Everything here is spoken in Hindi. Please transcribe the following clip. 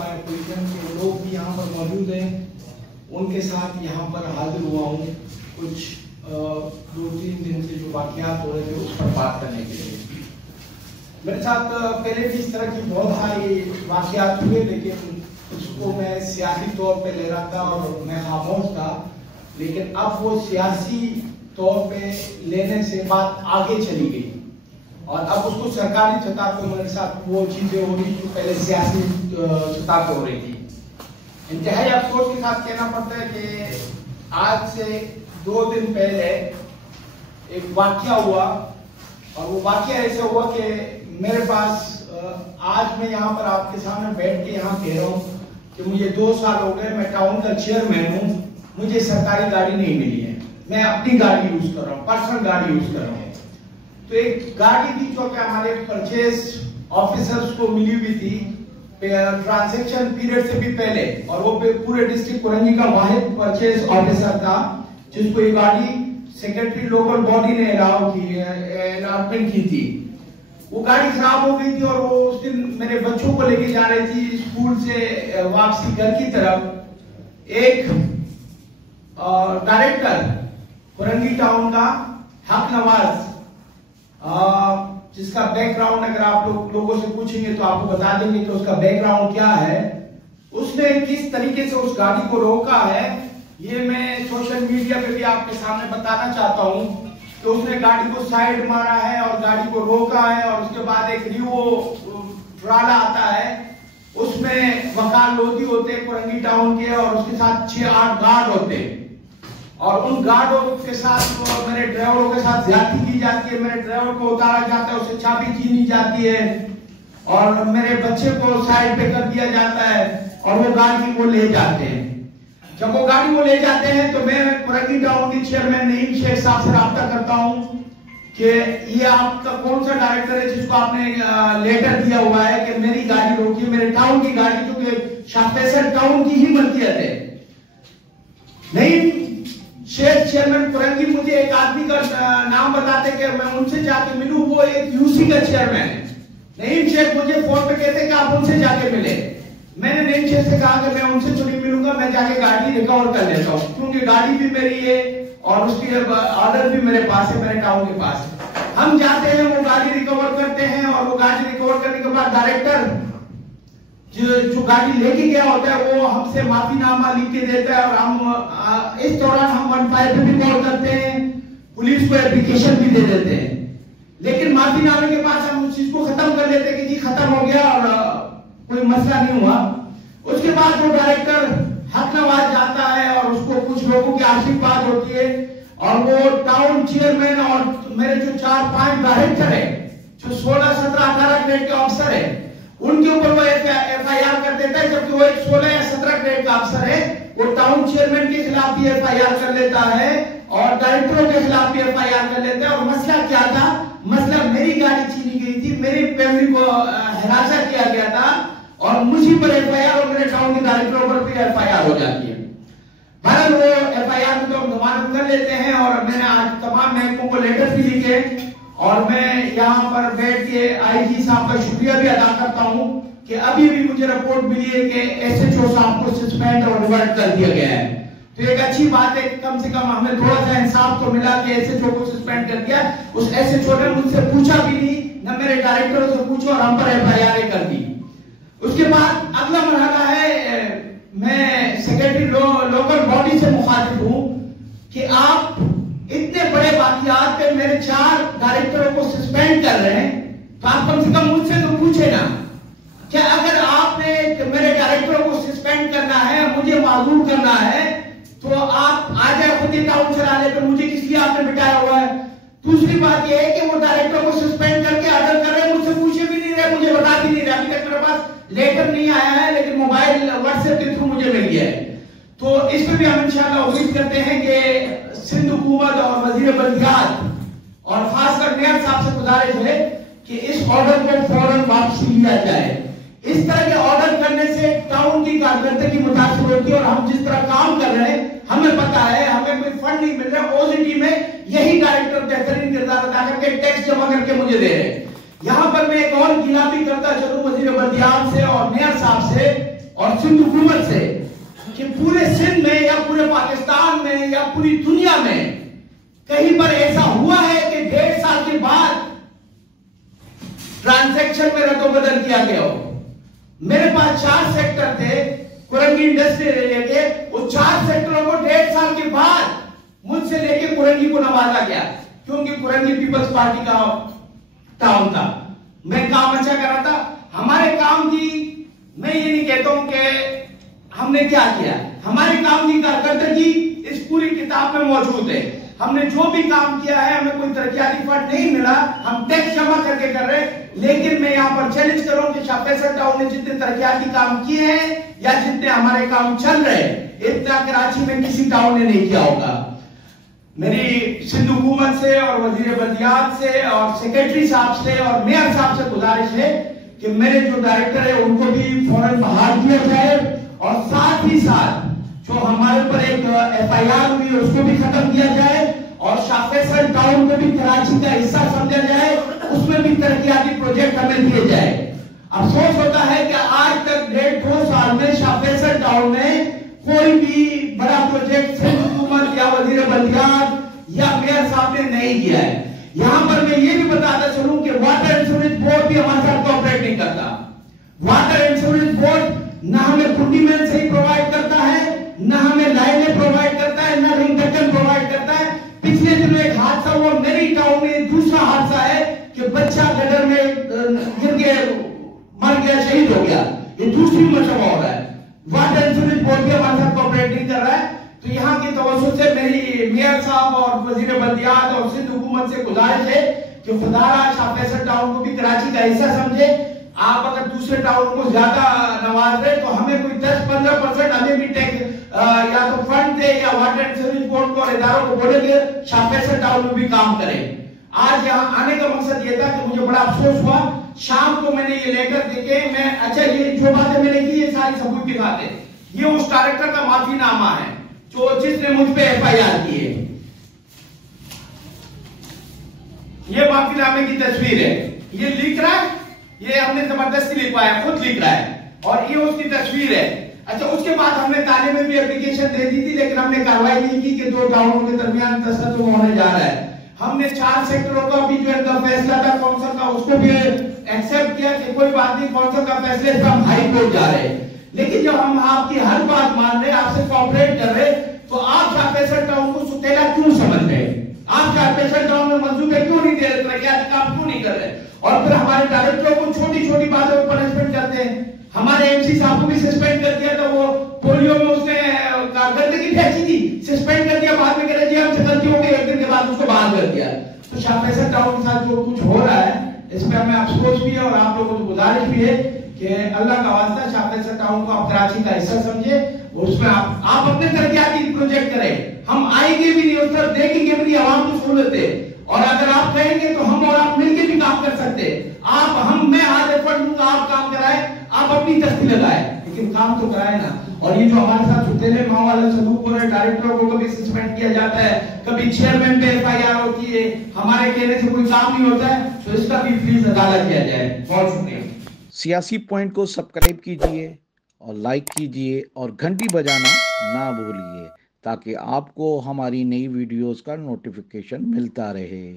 हमारे पोजीशन के लोग भी यहाँ पर मौजूद हैं, उनके साथ यहाँ पर हाजिर हुआ हूँ कुछ 2-3 दिन से जो वाक़यात हो रहे थे उस पर बात करने के लिए। मेरे साथ पहले भी इस तरह की बहुत सारी वाक़यात हुए, लेकिन उसको मैं सियासी तौर पे ले रहा था और मैं खामोश था। लेकिन अब वो सियासी तौर पे लेने से बात आगे चली गई और अब उसको सरकारी सतह पे मेरे साथ वो चीजें हो रही जो पहले सियासी सतह पे हो रही थी। इंतहाई अफसोस के साथ कहना पड़ता है कि आज से 2 दिन पहले एक वाकया हुआ और वो वाकया ऐसा हुआ कि मेरे पास आज मैं यहाँ पर आपके सामने बैठ के यहाँ कह रहा हूँ कि मुझे 2 साल हो गए, मैं टाउन का चेयरमैन हूँ, मुझे सरकारी गाड़ी नहीं मिली है, मैं अपनी गाड़ी यूज कर रहा हूँ, पर्सनल गाड़ी यूज कर रहा हूँ। तो एक गाड़ी थी जो कि हमारे परचेज ऑफिसर्स को मिली हुई थी ट्रांजैक्शन पीरियड से भी पहले, और वो पूरे डिस्ट्रिक्ट कुरंगी का वाहिद परचेज ऑफिसर था जिसको ये गाड़ी सेक्रेटरी लोकल बॉडी ने अलॉटमेंट की थी। वो गाड़ी खराब हो गई थी और वो उस दिन मेरे बच्चों को लेके जा रही थी स्कूल से वापसी घर की तरफ। एक डायरेक्टर कुरंगी टाउन का हक नवाज, जिसका बैकग्राउंड अगर आप लोगों से पूछेंगे तो आपको बता देंगे कि उसका बैकग्राउंड क्या है, उसने किस तरीके से उस गाड़ी को रोका है, ये मैं सोशल मीडिया पे भी आपके सामने बताना चाहता हूं कि उसने गाड़ी को साइड मारा है और गाड़ी को रोका है और उसके बाद एक रिवो ट्राला आता है, उसमें वकाल लोधी होते हैं कुरंगी टाउन के और उसके साथ 6-8 गार्ड होते हैं और उन गार्डों के साथ मेरे ड्राइवरों के साथ ज्यादती की जाती है। मेरे ड्राइवर को उतारा जाता है, उसे चाबी छीनी जाती है और मेरे बच्चे को साइड पे कर दिया जाता है और वो गाड़ी को ले जाते हैं। जब वो गाड़ी को ले जाते हैं तो मैं कुरंगी टाउन के चेयरमैन नईम शेख साहब से राब्ता करता हूँ कि ये आपका कौन सा डायरेक्टर है जिसको आपने लेटर दिया हुआ है कि मेरी गाड़ी रोकी, मेरे टाउन की गाड़ी, जो कि शाह फैसल टाउन की ही मलकियत है। नईम शेख चेयरमैन कुरंगी मुझे एक आदमी का नाम बताते कि मैं उनसे जाके मिलूं, वो एक यूसी का चेयरमैन है। नईम शेख मुझे फोन पे कहते कि आप उनसे जाके मिले। मैंने नईम शेख से कहा कि मैं उनसे तो नहीं मिलूंगा, मैं जाके गाड़ी रिकवर कर लेता हूँ क्योंकि गाड़ी भी मेरी है और उसकी ऑर्डर भी मेरे पास है, मेरे टाउन के पास है। हम जाते हैं, वो गाड़ी रिकवर करते हैं और वो गाड़ी रिकवर करने के बाद डायरेक्टर जो गाड़ी लेके गया होता है वो हमसे माफीनामा लिख के देता है और हम इस दौरान हम 15 पे भी कॉल करते हैं, पुलिस को एप्लीकेशन भी दे देते हैं, लेकिन माफीनामे के पास हम उस चीज को खत्म कर लेते हैं कि जी खत्म हो गया और कोई मसला नहीं हुआ। उसके बाद वो डायरेक्टर हक नवाज जाता है और उसको कुछ लोगों की आशीर्वाद होती है और वो टाउन चेयरमैन और मेरे जो 4-5 डायरेक्टर है जो 16, 17, 18 ग्रेड के अफसर है उनके ऊपर वो FIR कर देता है, जबकि वो एक 16 या 17 ग्रेड का अफसर है, वो टाउन चेयरमैन के खिलाफ भी FIR कर लेता है और डायरेक्टरों के खिलाफ भी FIR कर लेता है। और मसला क्या था? मसला मेरी गाड़ी छीनी गई थी, मेरी फैमिली को हिरासत किया गया था और मुझी पर FIR और मेरे टाउन के डायरेक्टरों पर भी FIR हो जाती है। बहरहाल वो FIR को तो हम जमानत कर लेते हैं और मैंने आज तमाम महकमों को लेटर भी लिखे और मैं यहाँ पर बैठ के IG साहब का शुक्रिया भी अदा करता हूँ कि अभी भी मुझे रिपोर्ट मिली है कि SHO साहब को सस्पेंड और रिवर्ट कर दिया गया है। तो एक अच्छी बात है, कम से कम हमें थोड़ा सा इंसाफ तो मिला कि SHO को सस्पेंड कर दिया। उस SHO ने मुझसे पूछा भी नहीं, न मेरे डायरेक्टरों से पूछा और हम पर FIR कर दी। उसके बाद अगला मरहला है, मैं सेक्रेटरी लोकल बॉडी से मुखातिब हूँ कि आप इतने बड़े वाकयात पे मेरे 4 डायरेक्टरों को सस्पेंड कर रहे हैं, तो आप कम से कम मुझसे तो पूछे ना, क्या अगर आपने मेरे डायरेक्टरों को सस्पेंड करना है, मुझे मालूम करना है, तो आप आ जाए खुद ही टाउन चलाने पे, मुझे किस लिए आपने बिठाया हुआ है। दूसरी बात यह है कि वो डायरेक्टर को सस्पेंड करके ऑर्डर कर रहे हैं, मुझसे पूछे भी नहीं रहे, मुझे बता भी नहीं रहे। अभी तक मेरे पास लेटर नहीं आया है लेकिन मोबाइल व्हाट्सएप के थ्रू मुझे मिल गया है। तो इस पे भी हम इंशाल्लाह उम्मीद करते हैं कि सिंध हुकूमत और वजीर बल्दियात और खासकर मेयर साहब से गुजारिश है कि इस ऑर्डर को फौरन वापसी लिया जाए। इस तरह के ऑर्डर करने से टाउन की कारकर्दगी मुतासिर होती है और हम जिस तरह काम कर रहे हैं हमें पता है, हमें कोई फंड नहीं मिल रहा। OCT में यही डायरेक्टर बेहतरीन किरदार अदा करके टैक्स जमा करके मुझे दे रहे हैं। यहाँ पर मैं एक और गिला भी करता चलूं वजीर बल्दियात से और मेयर साहब से और सिंध हुकूमत से कि पूरे सिंध में या पूरे पाकिस्तान में या पूरी दुनिया में कहीं पर ऐसा हुआ है कि 1.5 साल के बाद ट्रांजैक्शन में रद्दोबदल किया गया हो। मेरे पास 4 सेक्टर थे कुरंगी इंडस्ट्री लेके, उस 4 सेक्टरों को 1.5 साल के बाद मुझसे लेके कुरंगी को नवाजा गया, क्योंकि कुरंगी पीपल्स पार्टी का टाउन था। मैं काम अच्छा कर रहा था। हमारे काम की, मैं ये नहीं कहता हूं कि हमने क्या किया, हमारे काम की कारकर्दगी इस पूरी किताब में मौजूद है। हमने जो भी काम किया है, हमें कोई तरक्याती फंड नहीं मिला, हम टैक्स जमा करके कर रहे हैं। लेकिन मैं यहां पर चैलेंज कर रहा हूं कि शाह फैसल टाउन ने जितने तरक्याती काम किए हैं या जितने हमारे काम चल रहे हैं, इतना कराची में किसी टाउन ने नहीं किया होगा। मेरी सिंध हुकूमत से और वजीर बल्दियात से और सेक्रेटरी साहब से और मेयर साहब से गुजारिश है कि मेरे जो डायरेक्टर है उनको भी फौरन बहाल किया जाए, और साथ ही साथ जो हमारे ऊपर एक FIR हुई है उसको भी खत्म किया जाए, और शाह फैसल टाउन को भी कराची का हिस्सा समझा जाए, उसमें भी तरक्याती प्रोजेक्ट हमें दिए जाए। अफसोस होता है कि आज तक 1.5-2 साल में शाह फैसल टाउन में कोई भी बड़ा प्रोजेक्ट सिंध हुकूमत या वजीर बल्दियात या मेयर साहब ने नहीं किया है। यहां पर मैं ये भी बताता चलूं कि वाटर एंड सीवरेज बोर्ड भी हमारे साथ कोऑपरेट नहीं करता। वाटर एंड सीवरेज बोर्ड ना हमें कुंडीमेंट सही प्रोवाइड करता है, ना हमें लाइनें प्रोवाइड करता है, ना रिंग ढक्कन प्रोवाइड करता है। पिछले दिनों एक हादसा हुआ मेरी टाउन में, दूसरा हादसा है कि बच्चा गटर में गिर के मर गया, शहीद हो गया। ये दूसरी मरतबा हो रहा है। वाटर एंड सीवरेज बोर्ड भी हमारे साथ कोऑपरेट नहीं कर रहा है। तो यहाँ की तवज्जो से मेरी मेयर साहब और वजीर बल्दियात और सिंध हुकूमत से गुजारिश है कि खुदारा शाह फैसल टाउन को भी कराची का हिस्सा समझे। आप अगर दूसरे टाउन को ज्यादा नवाज रहे तो हमें कोई 10-15% हमें भी टैक्स या तो फंड दे, या वाटर एंड सीवरेज बोर्ड को और इदारों को बोलेंगे शाह फैसल टाउन में भी काम करें। आज यहाँ आने का मकसद ये था कि मुझे बड़ा अफसोस हुआ, शाम को मैंने ये लेटर देके मैं, अच्छा ये जो बातें मैंने की ये सारी सबूत की बातें, ये उस डायरेक्टर का माफीनामा है जो जिसने मुझ पे FIR की है। ये माफीनामे की तस्वीर है, ये लिख रहा है, ये हमने जबरदस्ती लिखवाया, खुद लिख रहा है, और ये उसकी तस्वीर है। अच्छा, उसके बाद हमने थाने में भी एप्लीकेशन दे दी थी, लेकिन हमने कार्रवाई नहीं की कि 2 टाउनों के दरमियान तशद्दुद होने जा रहा है। हमने 4 सेक्टरों का भी जो इनका फैसला था कौंसिल का, उसको भी एक्सेप्ट किया कि कोई बात नहीं, कौंसिल का फैसले पर हम हाई कोर्ट जा रहे हैं। लेकिन जब हम आपकी हर बात मान रहे, आपसे कोऑपरेट कर रहे, तो आप शाह फैसल टाउन को सुतेला क्यों समझ रहे? आप शाह फैसल टाउन में मंजूरी क्यों नहीं दे रहे, तरक्याती काम क्यों नहीं कर रहे? और फिर हमारे डायरेक्टरों को छोटी छोटी बातों पर पनिशमेंट करते हैं। हमारे MC साहब को भी सस्पेंड कर दिया था, वो पोलियो में उसने गंदगी फेंकी थी, सस्पेंड कर दिया, बाद में कह रहे जी हमसे गलती हो गई, एक दिन के बाद उसको बहाल कर दिया। तो शाह फैसल टाउन के साथ जो कुछ हो रहा है इसमें हमें अफसोस भी है, और आप लोगों को गुजारिश भी है कि अल्लाह का वास्ता शाह फैसल टाउन को आप कराची का हिस्सा समझे, उसमें आप अपने तरक्याती प्रोजेक्ट करें। हम आएंगे भी नहीं, उस तरफ देखेंगे भी नहीं, आवाम को सहूलत है, और अगर आप कहेंगे तो हम और आप मिलकर भी काम कर सकते हैं। मैं आज एफर्ट दूंगा, आप काम कराए, आप अपनी दस्ती लगाए, लेकिन काम तो कराए ना। और ये जो हमारे साथ सुतेले माँ वाला सलूक हो रहा है, डायरेक्टरों को कभी सस्पेंड किया जाता है, कभी चेयरमैन पे FIR होती है, हमारे कहने से कोई काम नहीं होता है, तो इसका भी प्लीज अदालत किया जाए। बहुत शुक्रिया। सियासी पॉइंट को सब्सक्राइब कीजिए और लाइक कीजिए और घंटी बजाना ना भूलिए, ताकि आपको हमारी नई वीडियोस का नोटिफिकेशन मिलता रहे।